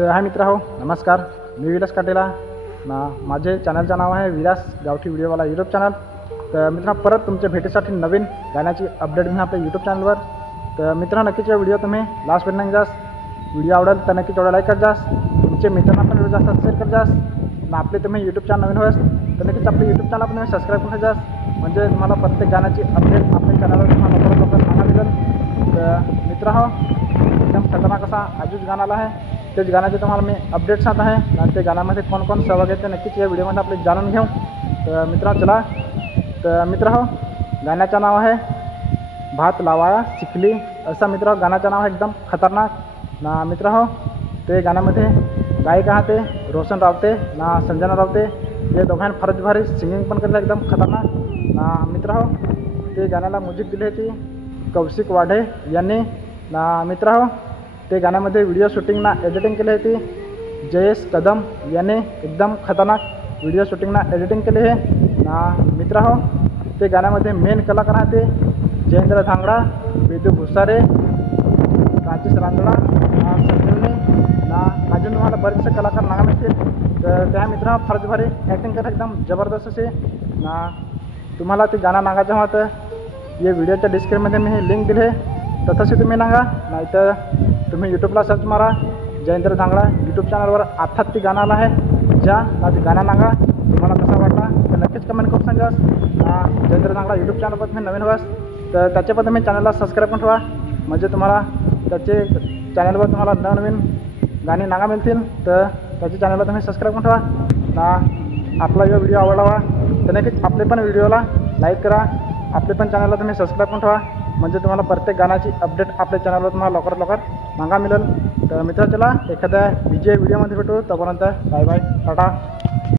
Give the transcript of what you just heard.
तर हाय मित्र हो, नमस्कार. मी विलास काटेला माझे चॅनलचं नाव आहे विलास गावठी व्हिडिओवाला यूट्यूब चॅनल. तर मित्रांनो, परत तुमच्या भेटीसाठी नवीन गाण्याची अपडेट घेऊन आपल्या यूट्यूब चॅनलवर. तर मित्रांनो, नक्कीच व्हिडिओ तुम्ही लास्टपर्यंत जास. व्हिडिओ आवडेल तर नक्कीच तेवढा लाईक करत जास, तुमचे मित्रांना पण व्हिडिओ जास्त शेअर करत जास. आपले तुम्ही यूट्यूब चॅनल नवीन होस तर नक्कीच आपले यूट्यूब चॅनल पण तुम्ही सबस्क्राईब करून जास, म्हणजे तुम्हाला प्रत्येक गाण्याची अपडेट आपल्या चॅनलवर तुम्हाला लवकर सांगा मिळेल. तर मित्र हो, एकदम खतरनाक असा आजूच गाणं आला आहे. तेच गाण्याचे तुम्हाला मी अपडेट सांगत आहे आणि ते गाण्यामध्ये कोण कोण सहभाग घेते नक्कीच या व्हिडिओमध्ये आपले जाणून घेऊ. तर मित्रांनो चला. तर मित्र हो, गाण्याचं नाव आहे भात लावाया शिकली. असं मित्र गाण्याचं नाव आहे, एकदम खतरनाक ना मित्र हो. ते गाण्यामध्ये गायक आहे ते रोशन रावते ना संजना रावते. हे दोघांनी फारच भारी सिंगिंग पण केलं, एकदम खतरनाक ना मित्र हो. ते गाण्याला म्युझिक दिली होती कौशिक वाढे यांनी ना मित्र हो. ते गाण्यामध्ये व्हिडिओ शूटिंग ना एडिटिंग केली होती जयेश कदम यांनी, एकदम खतरनाक व्हिडिओ शूटिंग ना एडिटिंग केली आहे ना मित्र हो. ते गाण्यामध्ये मेन कलाकार आहे ते जयेंद्र धांगडा, वेदू भुसारे, राजेश रांजडा, संजीवनी ना अजून तुम्हाला बरेचसे कलाकार नागा मिळतील. तर त्या मित्रांनो फारच भारी ॲक्टिंग करत, एकदम जबरदस्त असे ना. तुम्हाला ते गाणं नागायचं हवं तर या व्हिडिओच्या डिस्क्रिप्शनमध्ये मी लिंक दिली आहे, तर तसे तुम्ही नागा. नाहीतर तुम्ही यूट्यूबला सर्च मारा जयेंद्र धांगडा यूट्यूब चॅनलवर. आत्ताच ती गाणं आलं आहे ज्या ना ते गाणं नागा. तुम्हाला कसा वाटला तर नक्कीच कमेंट करून सांगा. जयेंद्र धांगडा यूट्यूब चॅनलवर तुम्ही नवीन व्हास तर त्याच्याबद्दल तुम्ही चॅनलला सबस्क्राईब पण ठेवा, म्हणजे तुम्हाला त्याचे चॅनलवर तुम्हाला नवनवीन गाणी नागा मिळतील. तर त्याच्या चॅनलला तुम्ही सबस्क्राईब पण ठेवा ना. आपला जो व्हिडिओ आवडला तर नक्कीच आपले पण व्हिडिओला लाईक करा, आपले पण चॅनलला तुम्ही सबस्क्राईब पण ठेवा, म्हणजे तुम्हाला प्रत्येक गाण्याची अपडेट आपल्या चॅनलवर तुम्हाला लवकरात लवकर मागा मिळेल. तर मित्र चला, एखाद्या विजय व्हिडिओमध्ये भेटू. तोपर्यंत बाय बाय, टाटा.